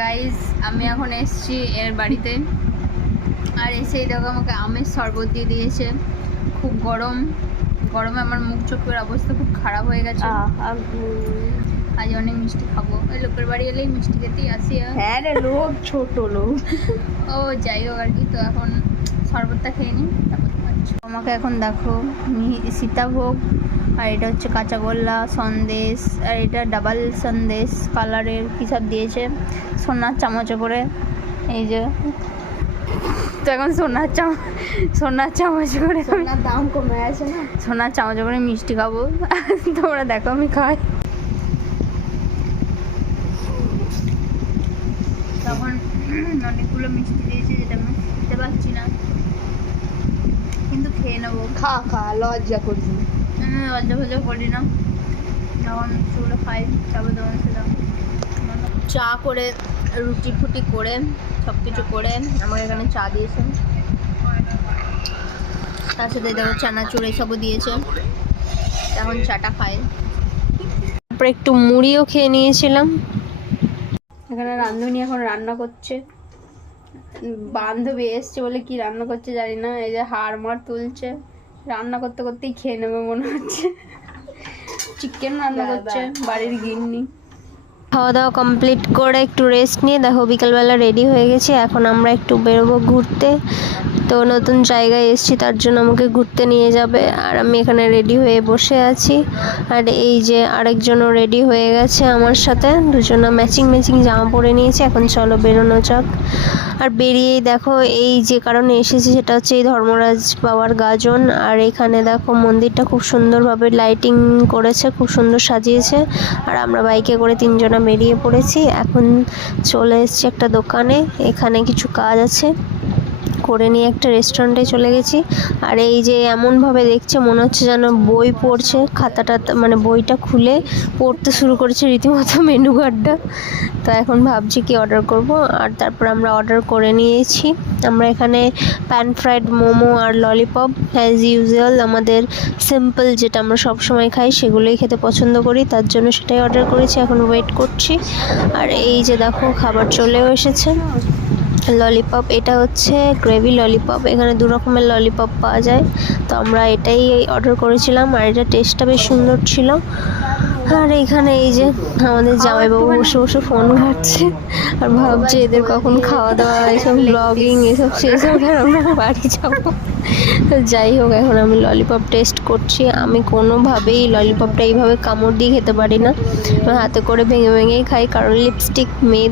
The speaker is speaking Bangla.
গাইস আমি এখন এসেছি এর বাড়িতে, আর এসেই দেখো আমাকে আমের শরবত দিয়ে দিয়েছে। খুব গরমে আমার মুখ চোখের অবস্থা খুব খারাপ হয়ে গেছে। আজ অনেক মিষ্টি খাবো, ওই লোকের বাড়ি এলেই মিষ্টি খেতেই আসি। হ্যাঁ রে, লোক ছোট লোক। ও যাই হোক আর কি, তো এখন শরবতটা খেয়ে নিই তারপর খাচ্ছি। আমাকে এখন দেখো সীতাভোগ, আর এটা হচ্ছে কাঁচাগোল্লা সন্দেশ, আর এটা ডাবল সন্দেশ কালারের কী সব দিয়েছে সোনার চামচে করে। এই যে তো এখন সোনার চামচ করে, সোনার দাম কমে আছে না, সোনার চামচে করে মিষ্টি খাবো। তোমরা দেখো আমি খাই। তখন অনেকগুলো মিষ্টি দিয়েছে যেটা আমি খেতে পারছি না, কিন্তু খেয়ে নেবো। খা খা, লজ্জা করবি না। লজ্জা ফজ্জা করি না, যখন মিষ্টিগুলো খাই তারপর তখন সেটা চা করে রুটি ফুটি করে সব কিছু করে আমাকে এখানে চা দিয়েছে, তার সাথে দেখো চানাচুর এসবও দিয়েছে। এখন চাটা খাই, তারপরে একটু মুড়িও খেয়ে নিয়েছিলাম। এখানে রাঁধুনি এখন রান্না করছে, বান্ধবী এসছে বলে কি রান্না করছে জানি না। এই যে হাড় মার তুলছে, রান্না করতে করতেই খেয়ে নেবে মনে হচ্ছে। চিকেন রান্না করছে বাড়ির গিন্নি। খাওয়া দাওয়া কমপ্লিট করে একটু রেস্ট নিয়ে দেখো বিকালবেলা রেডি হয়ে গেছি। এখন আমরা একটু বেরোবো ঘুরতে, তো নতুন জায়গায় এসেছি তার জন্য আমাকে ঘুরতে নিয়ে যাবে। আর আমি এখানে রেডি হয়ে বসে আছি, আর এই যে আরেকজনও রেডি হয়ে গেছে আমার সাথে, দুজনা ম্যাচিং জামা পরে নিয়েছে। এখন চলো বেরোনো যাক। আর বেরিয়েই দেখো এই যে কারণে এসেছি সেটা হচ্ছে এই ধর্মরাজ বাবার গাজন। আর এখানে দেখো মন্দিরটা খুব সুন্দরভাবে লাইটিং করেছে, খুব সুন্দর সাজিয়েছে। আর আমরা বাইকে করে তিনজনা বেরিয়ে পড়েছি। এখন চলে এসেছি একটা দোকানে, এখানে কিছু কাজ আছে করে নিয়ে একটা রেস্টুরেন্টে চলে গেছি। আর এই যে এমনভাবে দেখছে মনে হচ্ছে যেন বই পড়ছে, খাতাটা মানে বইটা খুলে পড়তে শুরু করেছে রীতিমতো মেনু কার্ডটা। তো এখন ভাবছি কি অর্ডার করব, আর তারপর আমরা অর্ডার করে নিয়েছি। আমরা এখানে প্যান ফ্রাইড মোমো আর ললিপপ অ্যাজ ইউজুয়াল আমাদের সিম্পল যেটা আমরা সব সময় খাই সেগুলোই খেতে পছন্দ করি, তার জন্য সেটাই অর্ডার করেছি। এখন ওয়েট করছি। আর এই যে দেখো খাবার চলেও এসেছে। ললিপপ, এটা হচ্ছে গ্রেভি ললিপপ, এখানে দু রকমের ললিপপ পাওয়া যায়, তো আমরা এটাই অর্ডার করেছিলাম। আর এটা টেস্টটা বেশ সুন্দর ছিল। আর এখানে এই যে আমাদের জামাইবাবু বসে বসে ফোন ঘাটছে আর ভাবছে এদের কখন খাওয়া দাওয়া এসব ব্লগিং এসব শেষ হবে আর আমরা বাড়ি যাবো। তো যাই হোক, এখন আমি ললিপপ টেস্ট করছি। আমি কোনোভাবেই ললিপপটা এইভাবে কামড় দিয়ে খেতে পারি না, হাতে করে ভেঙে ভেঙেই খাই, কারণ লিপস্টিক মেয়ে